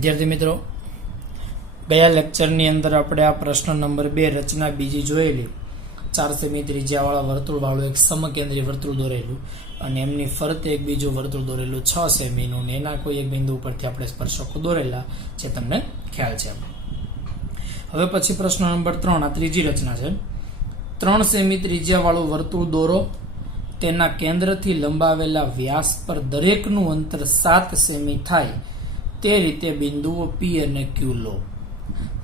विद्यार्थी मित्रों, गया लेक्चरनी अंदर આપણે આ પ્રશ્ન નંબર 2 રચના બીજી જોયેલી 4 સેમી ત્રિજ્યાવાળા વર્તુળવાળું એક સમકેન્દ્રી વર્તુળ દોરેલું અને એમની ફરતે એક બીજું વર્તુળ દોરેલું 6 સેમીનું ને એના કોઈ એક બિંદુ ઉપરથી આપણે સ્પર્શકો દોરેલા જે તમને ખ્યાલ છે. હવે પછી પ્રશ્ન નંબર 3 આ ત્રીજી રચના છે. 3 સેમી ત્રિજ્યાવાળું વર્તુળ દોરો, તેના કેન્દ્રથી લંબાવેલા વ્યાસ પર દરેકનું અંતર 7 સેમી થાય તે રીતે બિંદુઓ P અને Q લો.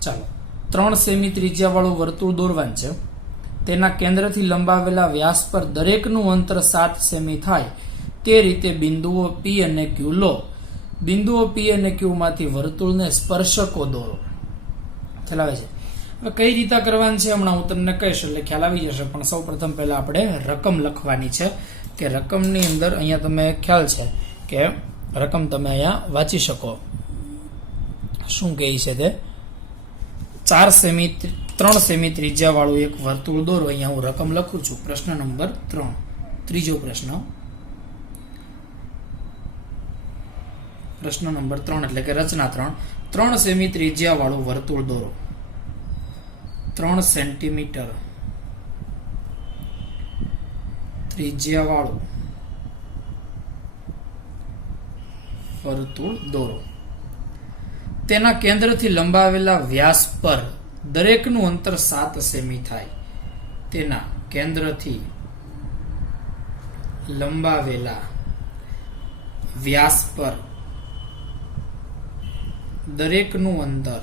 ચાલો 3 સેમી ત્રિજ્યાવાળું વર્તુળ દોરવાનું છે. તેના કેન્દ્રથી લંબાવેલા વ્યાસ પર દરેકનું અંતર 7 સેમી થાય તે રીતે બિંદુઓ P અને Q લો. બિંદુઓ P અને Q માંથી વર્તુળને સ્પર્શકો દોરો. ખ્યાલ આવે છે? હવે કઈ રીતે કરવાનું છે હમણાં હું તમને કહીશ એટલે ખ્યાલ આવી જશે, પણ સૌ પ્રથમ પહેલા આપણે રકમ લખવાની છે કે રકમની અંદર અહીંયા તમે ખ્યાલ છે કે રકમ તમે અહીંયા વાંચી શકો. શું કહે છે તે 3 સેમી ત્રિજ્યાવાળું એક વર્તુળ દોરો. અહીંયા હું રકમ લખું છું. પ્રશ્ન નંબર 3, ત્રીજો પ્રશ્ન. પ્રશ્ન નંબર 3 એટલે કે રચના 3 સેમી ત્રિજ્યાવાળું વર્તુળ દોરો. 3 સેન્ટીમીટર ત્રિજ્યાવાળું વર્તુળ દોરો. તેના કેન્દ્રથી લંબાવેલા વ્યાસ પર દરેકનું અંતર 7 સેમી થાય. તેના કેન્દ્રથી લંબાવેલા વ્યાસ પર દરેકનું અંતર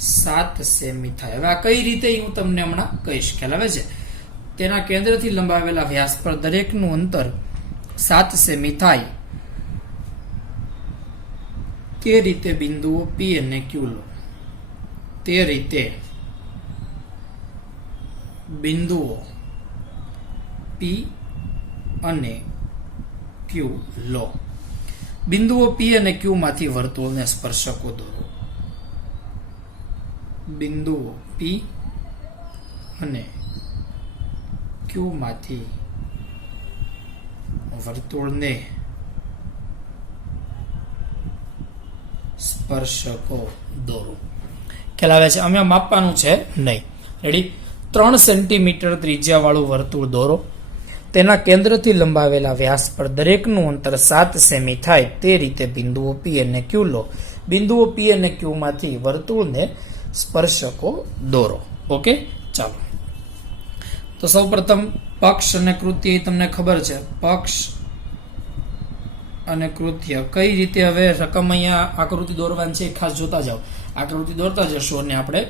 7 સેમી થાય. હવે આ કઈ રીતે હું તમને હમણાં કહીશ. ખ્યાલ આવે છે? તેના કેન્દ્રથી લંબાવેલા વ્યાસ પર દરેકનું અંતર 7 સેમી થાય તે રીતે બિંદુઓ P અને Q લો. તે રીતે બિંદુઓ P અને Q લો. બિંદુઓ P અને Q માંથી વર્તુળને સ્પર્શકો દોરો. બિંદુઓ P અને Q માંથી વર્તુળને સ્પર્શકો દોરો. ખ્યાલ આવે છે? અમે માપવાનું છે નહીં. રેડી? 3 સેન્ટીમીટર ત્રિજ્યાવાળું વર્તુળ દોરો. તેના કેન્દ્રથી લંબાવેલા વ્યાસ પર દરેકનું અંતર 7 સેમી થાય તે રીતે બિંદુઓ P અને Q લો. બિંદુઓ P અને Q માંથી વર્તુળને સ્પર્શકો દોરો. ઓકે, ચાલો. તો સૌ પ્રથમ પક્ષ અને કૃત્ય તમને ખબર છે. પક્ષ અને કૃત્ય કઈ રીતે હવે રકમ અહીંયા આકૃતિ દોરવાની છે ખાસ જોતા જાઓ. આકૃતિ દોરતા જશો અને આપણે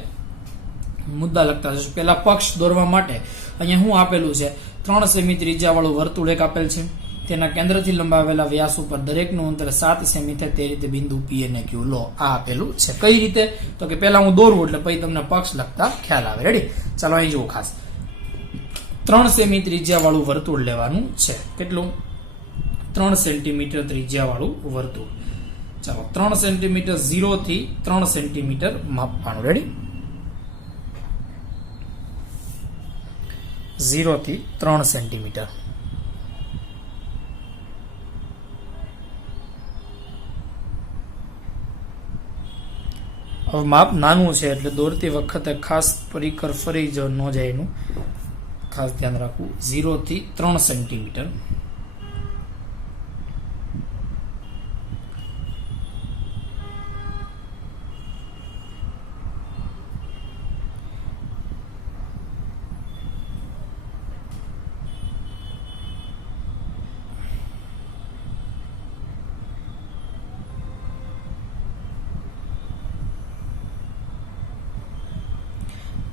મુદ્દા લખતા જશું. પહેલા પક્ષ દોરવા માટે અહીંયા શું આપેલું છે? 3 સેમી ત્રિજ્યાવાળું વર્તુળ એક આપેલ છે. તેના કેન્દ્રથી લંબાવેલા વ્યાસ ઉપર દરેકનું અંતર 7 સેમી થાય તે રીતે બિંદુ P અને Q લો. આ આપેલું છે. કઈ રીતે? તો કે પહેલા હું દોરવું એટલે પછી તમને પક્ષ લખતા ખ્યાલ આવે. રેડી? ચાલો અહીં જુઓ ખાસ. 3 સેમી ત્રિજ્યાવાળું વર્તુળ લેવાનું છે. કેટલું? 3 સેન્ટીમીટર ત્રિજ્યાવાળું વર્તુળ. ચાલો 3 સેન્ટીમીટર 0 થી 3 સેન્ટીમીટર માપવાનું. રેડી? 0 થી 3 સેન્ટીમીટર. હવે માપ નાનું છે એટલે દોરતી વખતે ખાસ પરિકર ફરી ન જાય એનું ખાસ ધ્યાન રાખવું. 0 થી 3 સેન્ટીમીટર.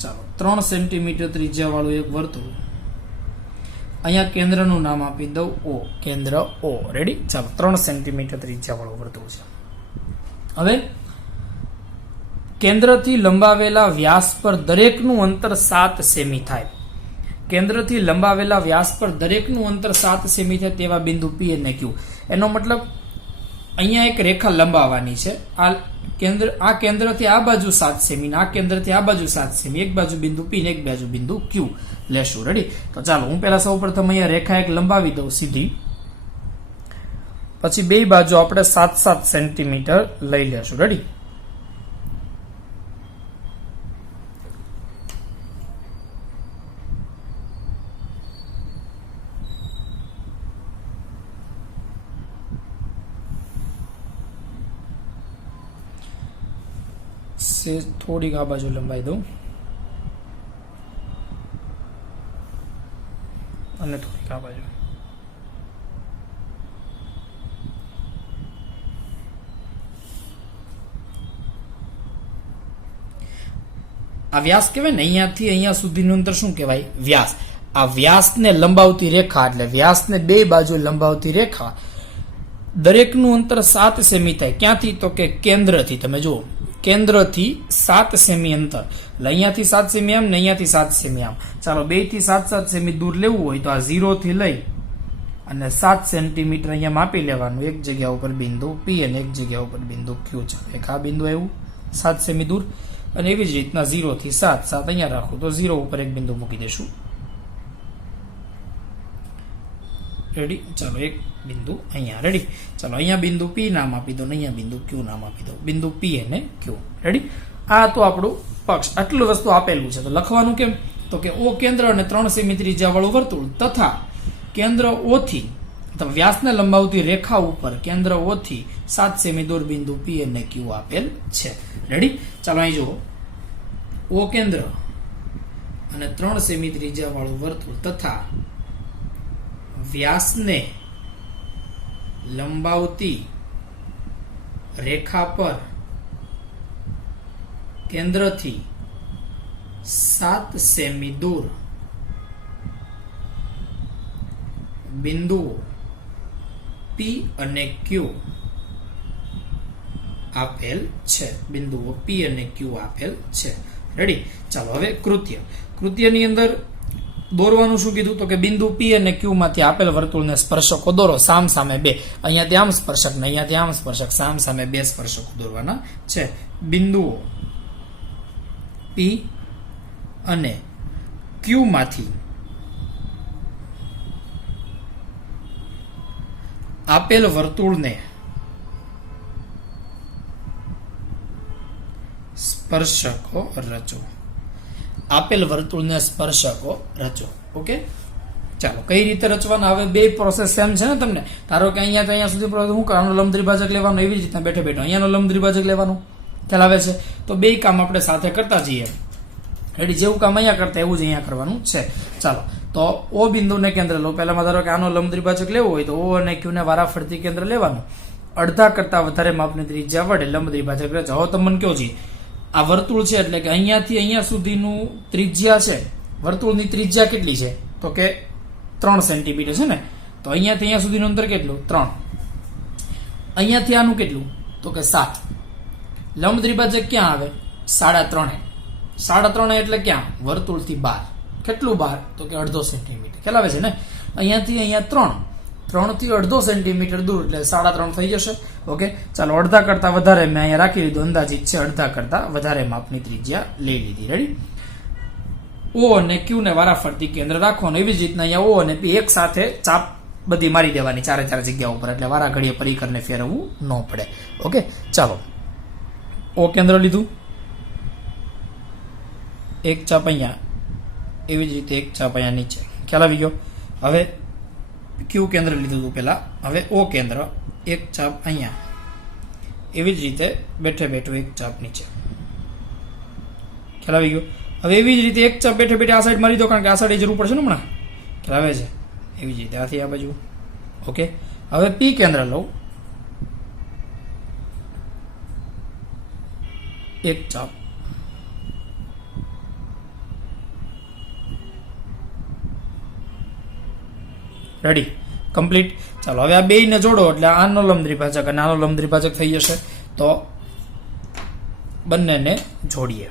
ચાલો 3 સેન્ટીમીટર ત્રિજ્યાવાળું એક વર્તુળ. અહીંયા કેન્દ્રનું નામ આપી દઉં O. કેન્દ્ર O. રેડી? ચાલો 3 સેન્ટીમીટર ત્રિજ્યાવાળું વર્તુળ છે. હવે કેન્દ્રથી લંબાવેલા વ્યાસ પર દરેકનું અંતર 7 સેમી થાય. કેન્દ્રથી લંબાવેલા વ્યાસ પર દરેકનું અંતર 7 સેમી થાય તેવા બિંદુ P અને Q. એનો મતલબ અહીંયા એક રેખા લંબાવવાની છે. આ કેન્દ્રથી આ બાજુ 7 સેમી, આ કેન્દ્રથી આ બાજુ 7 સેમી, એક બાજુ બિંદુ P ને એક બાજુ બિંદુ Q લેશું. રેડી? તો ચાલો હું પહેલા સૌ પ્રથમ અહીંયા રેખા એક લંબાવી દઉં સીધી. પછી બે બાજુ આપણે 7-7 સેન્ટીમીટર લઈ લેશું. રેડી? થોડીક આ બાજુ લંબાઈ દઉં અને થોડીક આ બાજુ. આ વ્યાસ કહેવાય ને, અહીંયાથી અહીંયા સુધીનું અંતર શું કહેવાય? વ્યાસ. આ વ્યાસને લંબાવતી રેખા, એટલે વ્યાસને બે બાજુ લંબાવતી રેખા, દરેકનું અંતર 7 સેમી થાય. ક્યાંથી? તો કે કેન્દ્રથી. તમે જુઓ, કેન્દ્રથી 7 સેમી અંતર, એટલે અહીંયાથી 7 સેમી આમ ને અહીંયાથી 7 સેમી આમ. ચાલો, 2 થી 7 સેમી દૂર લેવું હોય તો આ 0 થી લઈ અને 7 સેન્ટીમીટર અહીંયા માપી લેવાનું. એક જગ્યા ઉપર બિંદુ P અને એક જગ્યા ઉપર બિંદુ Q. ચાલો, એક આ બિંદુ આવ્યું 7 સેમી દૂર, અને એવી જ રીતના 0 થી 7 અહીંયા રાખું તો 0 ઉપર એક બિંદુ મૂકી દેશું. રેડી? ચાલો, એક બિંદુ અહીંયા. રેડી? ચાલો, અહીંયા બિંદુ P નામ આપી દો, અહીંયા બિંદુ Q નામ આપી દો. બિંદુ P અને Q. રેડી? આ તો આપણું પક્ષ. આટલું વસ્તુ આપેલું છે તો લખવાનું કેમ? તો કે O કેન્દ્ર અને 3 સેમી ત્રિજ્યા વાળું વર્તુળ તથા કેન્દ્ર O થી અથવા વ્યાસને લંબાવતી રેખા ઉપર કેન્દ્ર O થી 7 સેમી દૂર બિંદુ P અને Q આપેલ છે. રેડી? ચાલો, અહીં જુઓ, O કેન્દ્ર અને 3 સેમી ત્રિજ્યા વાળું વર્તુળ તથા વ્યાસને લંબાવતી રેખા પર કેન્દ્રથી 7 સેમી દૂર બિંદુઓ P અને Q આપેલ છે. બિંદુઓ P અને Q આપેલ છે. રેડી? ચાલો, હવે કૃત્યની અંદર દોરવાનું શું કીધું? તો કે બિંદુ P અને Q માંથી આપેલ વર્તુળને સ્પર્શકો દોરો. સામ સામે બે, અહીંયાથી આમ સ્પર્શક ને અહીંયાથી આમ સ્પર્શક, સામ સામે બે સ્પર્શકો દોરવાના છે. બિંદુઓ P અને Q માંથી આપેલ વર્તુળને સ્પર્શકો રચો. આપેલ વર્તુળને સ્પર્શકો રચો. ઓકે? ચાલો, કઈ રીતે રચવાના? હવે બે પ્રોસેસ સેમ છે ને તમને. ધારો કે અહીંયા અહીંયા સુધી શું કરવાનું? લંબ દ્વિભાજક લેવાનો. એવી જ રીતના બેઠે બેઠો અહીંયાનો લંબ દ્વિભાજક લેવાનો. ખ્યાલ આવે છે? તો બે કામ આપણે સાથે કરતા જઈએ. રેડી? જેવું કામ અહીંયા કરતા એવું જ અહીંયા કરવાનું છે. ચાલો, તો O બિંદુને કેન્દ્ર લો. પહેલામાં ધારો કે આનો લંબ દ્વિભાજક લેવો હોય તો O અને Q ને વારાફરતી કેન્દ્ર લેવાનું. અડધા કરતા વધારે માપની ત્રિજ્યા વડે લંબ દ્વિભાજક રચો. હવે તમને કયો છે, આ વર્તુળ છે એટલે કે અહીંયાથી અહીંયા સુધીનું ત્રિજ્યા છે. વર્તુળની ત્રિજ્યા કેટલી છે? તો કે 3 સેન્ટીમીટર છે ને. તો અહીંયાથી અહીંયા સુધીનું અંતર કેટલું? 3. અહીંયાથી આનું કેટલું? તો કે 7. લંબ દ્વિભાજક ક્યાં આવે? 3.5. 3.5 એટલે ક્યાં? વર્તુળથી બહાર. કેટલું બહાર? તો કે 1/2 સેન્ટીમીટર. ખ્યાલ આવે છે ને? અહીંયાથી અહીંયા 3 થી 1/2 સેન્ટીમીટર દૂર એટલે 3.5 થઈ જશે. ઓકે? ચાલો, અડધા કરતા વધારે મેં અહીંયા રાખી લીધું. અંદાજિત છે અડધા કરતા વધારે માપની ત્રિજ્યા લઈ લીધી. રેડી? O અને Q ને વારાફરતી કેન્દ્ર રાખવાનું. એવી જ રીતના અહીંયા O અને P એક સાથે ચાપ બધી મારી દેવાની 4 જગ્યા ઉપર, એટલે વારા ઘડીએ પરિકરને ફેરવવું ન પડે. ઓકે? ચાલો, O કેન્દ્ર લીધું, એક ચાપ અહીંયા, એવી જ રીતે એક ચાપ અહીંયા નીચે. ખ્યાલ આવી ગયો? હવે Q કેન્દ્ર લીધું હતું પેલા, હવે O કેન્દ્ર, એક ચાપ અહીંયા, એવી જ રીતે બેઠે બેઠું એક ચાપ નીચે. ખ્યાલ આવી ગયો? હવે એવી જ રીતે એક ચાપ બેઠે બેઠે આ સાઈડ મારી દો, કારણ કે આ સાઈડ જરૂર પડશે ને હમણાં. ખ્યાલ આવે છે? એવી જ રીતે આથી આ બાજુ. ઓકે? હવે P કેન્દ્ર લઉં, એક ચાપ, રેડી? કમ્પ્લીટ. ચાલો, હવે આ બેયને જોડો એટલે આનો લંબ દ્વિભાજક અને આનો લંબ દ્વિભાજક થઈ જશે. તો બંનેને જોડીએ.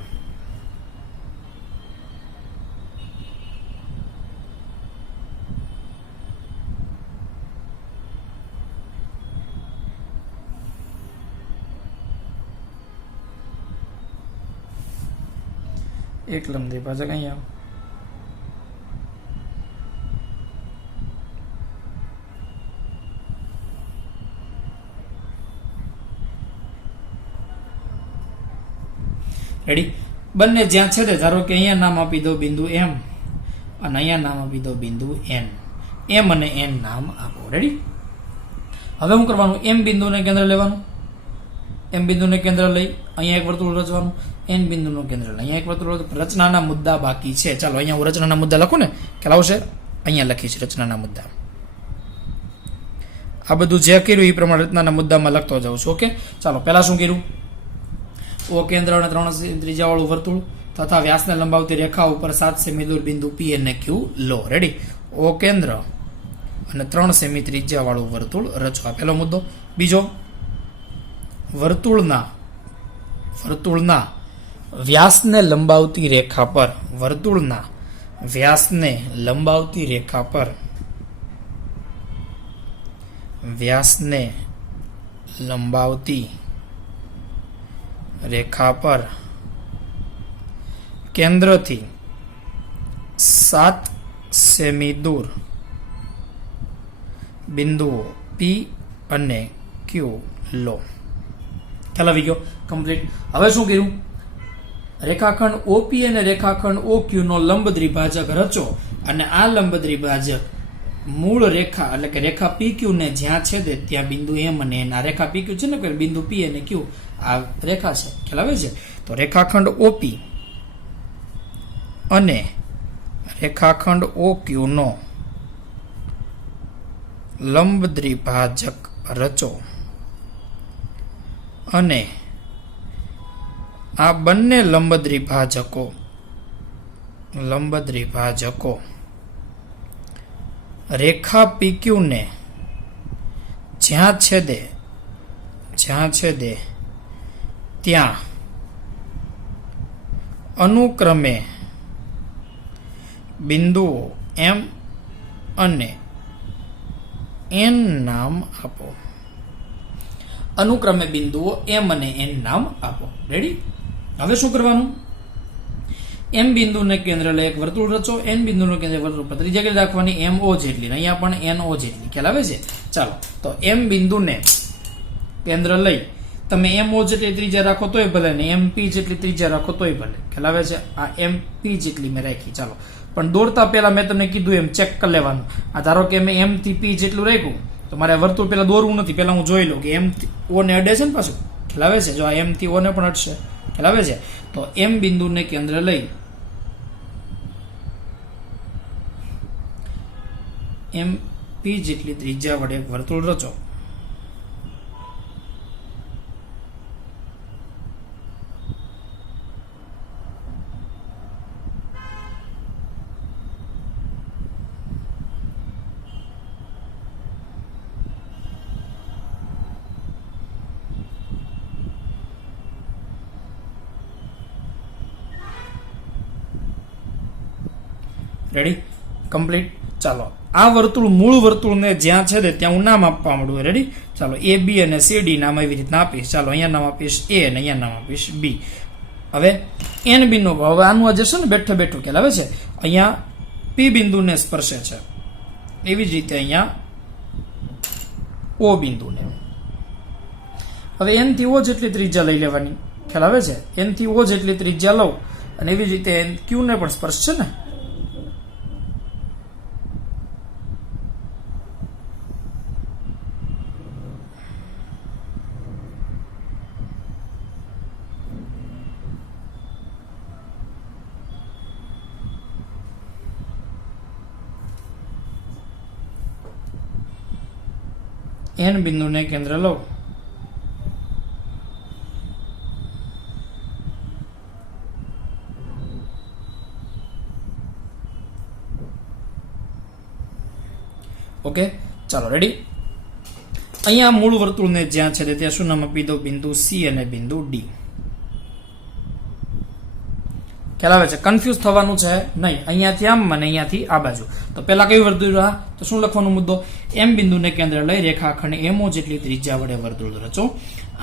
એક લંબ દ્વિભાજક અહીંયા, રેડી? બંને જ્યાં છેદે, ધારો કે અહીંયા નામ આપી દો બિંદુ એમ અને અહીંયા નામ આપી દો બિંદુ એન. એમ અને એન નામ આપો. રેડી? હવે શું કરવાનું? એમ બિંદુને કેન્દ્ર લેવાનું. એમ બિંદુને કેન્દ્ર લઈ અહીંયા એક વર્તુળ રચવાનું. એન બિંદુનું કેન્દ્ર લઈ અહીંયા એક વર્તુળ. રચનાના મુદ્દા બાકી છે. ચાલો અહીંયા હું રચનાના મુદ્દા લખું ને, ખ્યાલ આવશે. અહીંયા લખીશ રચનાના મુદ્દા. આ બધું જે કર્યું એ પ્રમાણે રચનાના મુદ્દામાં લખતો જાઉં છું. ઓકે, ચાલો પહેલા શું કર્યું? ઓ કેન્દ્ર અને 3 ત્રિજ્યા વાળું વર્તુળ તથા વ્યાસને લંબાવતી રેખા ઉપર 7 સેમી દૂર બિંદુ પી અને ક્યુ લો. રેડી? ઓ કેન્દ્ર અને 3 સેમી ત્રિજ્યા વાળું વર્તુળ રચો. આ પહેલો મુદ્દો. બીજો, વર્તુળના વ્યાસને લંબાવતી રેખા પર, વર્તુળના વ્યાસને લંબાવતી રેખા પર, વ્યાસને લંબાવતી રેખા પર કેન્દ્રથી 7 સેમી દૂર બિંદુઓ પી અને ક્યુ લો. ખ્યાલ આવી ગયો? કમ્પ્લીટ. હવે શું કર્યું? રેખાખંડ ઓપી અને રેખાખંડ ઓક્યુ નો લંબ દ્વિભાજક રચો અને આ લંબ દ્વિભાજક મૂળ રેખા એટલે કે રેખા પી ક્યુ ને જ્યાં છેદે ત્યાં બિંદુ એમ અને એન. આ રેખા પી ક્યુ છે ને, બિંદુ પી અને ક્યુ આ રેખા છે. ખ્યાલ આવે છે? તો રેખાખંડ ઓપી અને રેખાખંડ ઓક્યુ નો લંબ દ્વિભાજક રચો અને આ બંને લંબ દ્વિભાજકો રેખા પીક્યુ ને જ્યાં છેદે ત્યાં અનુક્રમે બિંદુઓ એમ અને એન નામ આપો. અનુક્રમે બિંદુઓ એમ અને એન નામ આપો. રેડી? હવે શું કરવાનું? એમ બિંદુને કેન્દ્ર લઈ એક વર્તુળ રચો. એન બિંદુનું કેન્દ્ર વર્તુળ પર ત્રિજ્યા કેટલી રાખવાની? એમ ઓ જેટલી. અહીંયા પણ એન ઓ જેટલી. ખ્યાલ આવે છે? ચાલો, તો એમ બિંદુને કેન્દ્ર લઈ તમે એમ ઓ જેટલી ત્રિજ્યા રાખો તોય ભલે ને એમ પી જેટલી ત્રિજ્યા રાખો તોય ભલે. ખ્યાલ આવે છે? આ એમ પી જેટલી મેં રાખી. ચાલો, પણ દોરતા પહેલા મેં તમને કીધું એમ ચેક કરી લેવાનું. આ ધારો કે મેં એમ થી પી જેટલું રાખ્યું તો મારે વર્તુળ પેલા દોરવું નથી. પેલા હું જોઈ લઉં કે એમ ઓ ને અડે છે ને પાછું. ખ્યાલ આવે છે? જો આ એમ થી ઓ ને પણ અડશે. ખ્યાલ આવે છે? તો એમ બિંદુને કેન્દ્ર લઈ એમ પી જેટલી ત્રિજ્યા વડે વર્તુળ રચો. રેડી? કમ્પ્લીટ. ચાલો, આ વર્તુળ મૂળ વર્તુળને જ્યાં છે ત્યાં હું નામ આપવા માંડું. રેડી? ચાલો, એ બી અને સી ડી નામ એવી રીતના આપીશ. ચાલો, અહીંયા નામ આપીશ એ અને અહીંયા નામ આપીશ બી. હવે એન બિંદુ, હવે આનું આ જશે ને બેઠું ખ્યાલ આવે છે? અહીંયા પી બિંદુને સ્પર્શે છે, એવી જ રીતે અહીંયા ઓ બિંદુને. હવે એન થી ઓ જેટલી ત્રિજ્યા લઈ લેવાની. ખ્યાલ આવે છે? એન થી ઓ જેટલી ત્રિજ્યા લઉં અને એવી જ રીતે ક્યુ ને પણ સ્પર્શ છે ને. એન બિંદુને કેન્દ્ર લો ઓકે. ચાલો, રેડી? અહીંયા મૂળ વર્તુળને જ્યાં છે ત્યાં શું નામ આપી દો? બિંદુ સી અને બિંદુ ડી. ખ્યાલ આવે છે? કન્ફ્યુઝ થવાનું છે નહીં. અહીંયાથી આમ અને અહીંયાથી આ બાજુ. તો પેલા કયું વર્તુળ? તો શું લખવાનો મુદ્દો? એમ બિંદુને કેન્દ્ર લઈ રેખાખંડ એમઓ જેટલી ત્રિજ્યા વડે વર્તુળ રચો.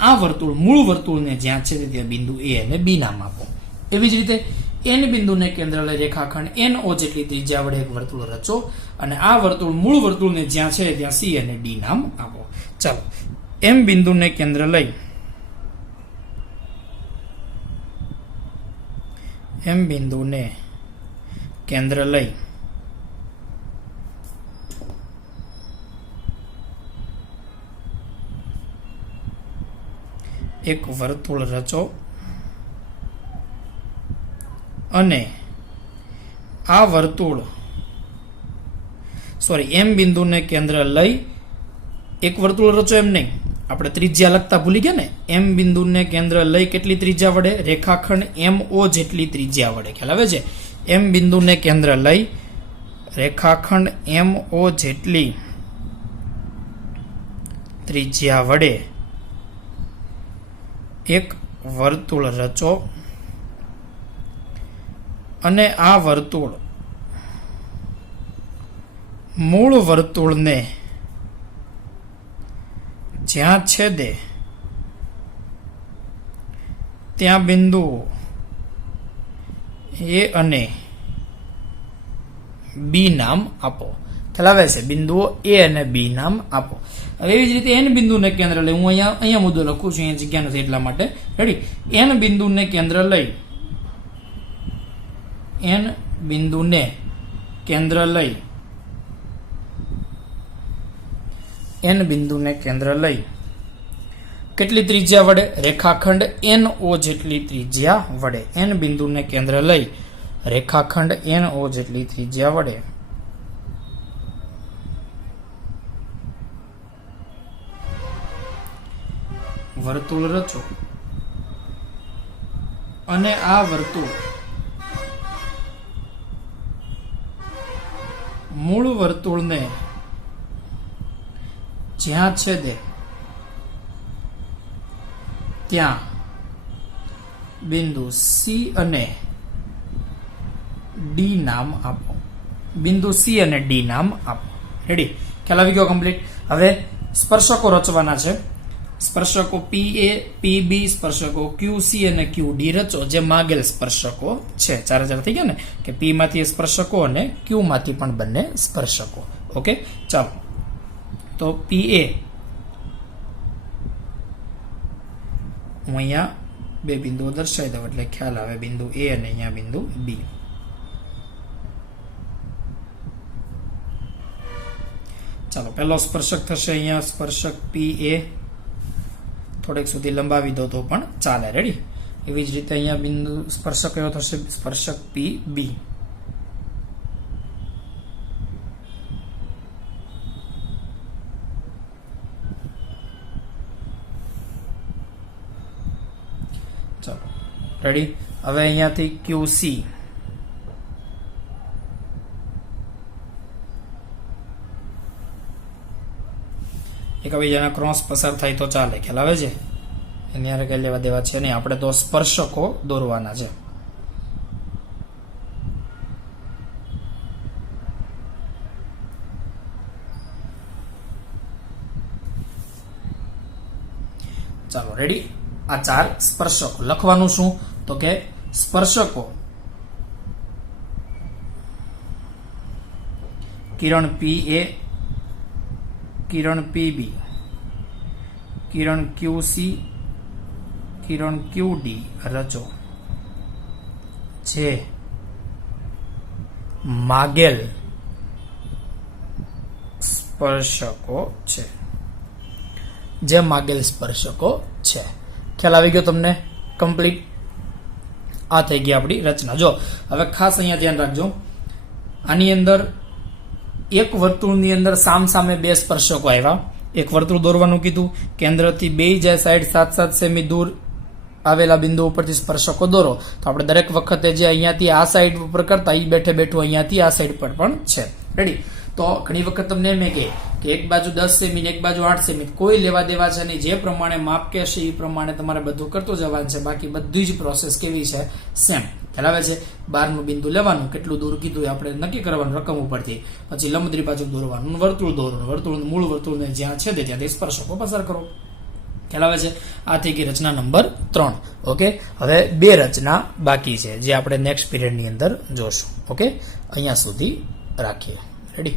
આ વર્તુળ મૂળ વર્તુળને જ્યાં છે ત્યાં બિંદુ એ અને બી નામ આપો. એવી જ રીતે એન બિંદુને કેન્દ્ર લઈ રેખાખંડ એન ઓ જેટલી ત્રિજ્યા વડે એક વર્તુળ રચો અને આ વર્તુળ મૂળ વર્તુળને જ્યાં છે ત્યાં સી અને ડી નામ આપો. ચાલો, એમ બિંદુને કેન્દ્ર લઈ એમ બિંદુને કેન્દ્ર લઈ એક વર્તુળ રચો અને આ વર્તુળ એમ બિંદુને કેન્દ્ર લઈ એક વર્તુળ રચો એમ નહીં, આપણે ત્રિજ્યા લખતા ભૂલી ગયા ને. એમ બિંદુને કેન્દ્ર લઈ કેટલી ત્રિજ્યા વડે? રેખાખંડ MO જેટલી ત્રિજ્યા વડે. ખ્યાલ આવે છે? એમ બિંદુને કેન્દ્ર લઈ રેખાખંડ MO જેટલી ત્રિજ્યા વડે એક વર્તુળ રચો અને આ વર્તુળ મૂળ વર્તુળને જ્યાં છેદે ત્યાં બિંદુઓ A અને B નામ આપો. ખ્યાલ આવે છે? બિંદુઓ A અને B નામ આપો. હવે એવી જ રીતે N બિંદુને કેન્દ્ર લઈ, હું અહીંયા મુદ્દો લખું છું, અહીંયા જગ્યા નથી એટલા માટે. રેડી? N બિંદુને કેન્દ્ર લઈ N બિંદુને કેન્દ્ર લઈ કેટલી ત્રિજ્યા વડે? રેખાખંડ NO જેટલી ત્રિજ્યા વડે. N બિંદુને કેન્દ્ર લઈ રેખાખંડ NO જેટલી ત્રિજ્યા વડે વર્તુળ રચો અને આ વર્તુળ મૂળ વર્તુળને જ્યાં છેદે ત્યાં બિંદુ C અને D નામ આપો. બિંદુ C અને D નામ આપો. રેડી? ખ્યાલ આવી ગયો કમ્પ્લીટ. હવે સ્પર્શકો રચવાના છે. સ્પર્શકો PA, PB, સ્પર્શકો QC અને QD રચો, જે માગેલ સ્પર્શકો છે. 4 થઈ ગયા ને, કે P માંથી સ્પર્શકો અને Q માંથી પણ બંને સ્પર્શકો. ઓકે, ચાલો. તો PA, હું અહીંયા બે બિંદુઓ દર્શાવી દઉં એટલે ખ્યાલ આવે. બિંદુ A અને અહીંયા બિંદુ B. ચાલો, પહેલો સ્પર્શક થશે અહીંયા સ્પર્શક PA. થોડેક સુધી લંબાવી દો તો પણ ચાલે. રેડી? એવી જ રીતે અહીંયા બિંદુ સ્પર્શક કયો થશે? સ્પર્શક PB. ચાલો, રેડી? હવે અહીંયાથી QC. એકબીજાના ક્રોસ પસાર થાય તો ચાલે. ખ્યાલ આવે છે? એની હારે કઈ લેવા દેવા છે નહીં. આપણે તો સ્પર્શકો દોરવાના છે. ચાલો, રેડી? આ 4 સ્પર્શકો. લખવાનું શું? તો કે સ્પર્શકો કિરણ PA, કિરણ PB, કિરણ QC, કિરણ QD રચો, જે માગેલ સ્પર્શકો છે. ખ્યાલ આવી ગયો તમને? કમ્પ્લીટ. આ થઈ ગઈ આપણી રચના. જો હવે ખાસ અહીંયા ધ્યાન રાખજો, આની અંદર એક વર્તુળની અંદર સામસામે 2 સ્પર્શકો આવ્યા. એક વર્તુળ દોરવાનું કીધું, કેન્દ્રથી બે જાય સાઈડ 7-7 સેમી દૂર આવેલા બિંદુ ઉપરથી સ્પર્શકો દોરો. તો આપણે દરેક વખતે જે અહીંયાથી આ સાઈડ ઉપર કરતા એ બેઠે બેઠું અહીંયાથી આ સાઈડ પર પણ છે. રેડી? તો ઘણી વખત તમને એમ કે એક બાજુ 10 સેમી એક બાજુ 8 સેમી, કોઈ લેવા દેવા છે નહીં. જે પ્રમાણે માપ કહેશે એ પ્રમાણે તમારે બધું કરતું જવાનું છે. બાકી બધી જ પ્રોસેસ કેવી છે? સેમ. ખ્યાલ આવે છે? 12નું બિંદુ લેવાનું, કેટલું દૂર કીધું આપણે નક્કી કરવાનું રકમ ઉપરથી, પછી લંબ દ્વિભાજક દોરવાનું, વર્તુળ દોરવાનું, વર્તુળ મૂળ વર્તુળને જ્યાં છેદે ત્યાંથી સ્પર્શકો પસાર કરો. ખ્યાલ આવે છે? આ થઈ ગઈ રચના નંબર 3. ઓકે, હવે 2 રચના બાકી છે જે આપણે નેક્સ્ટ પીરિયડની અંદર જોશું. ઓકે, અહીંયા સુધી રાખીએ. રેડી?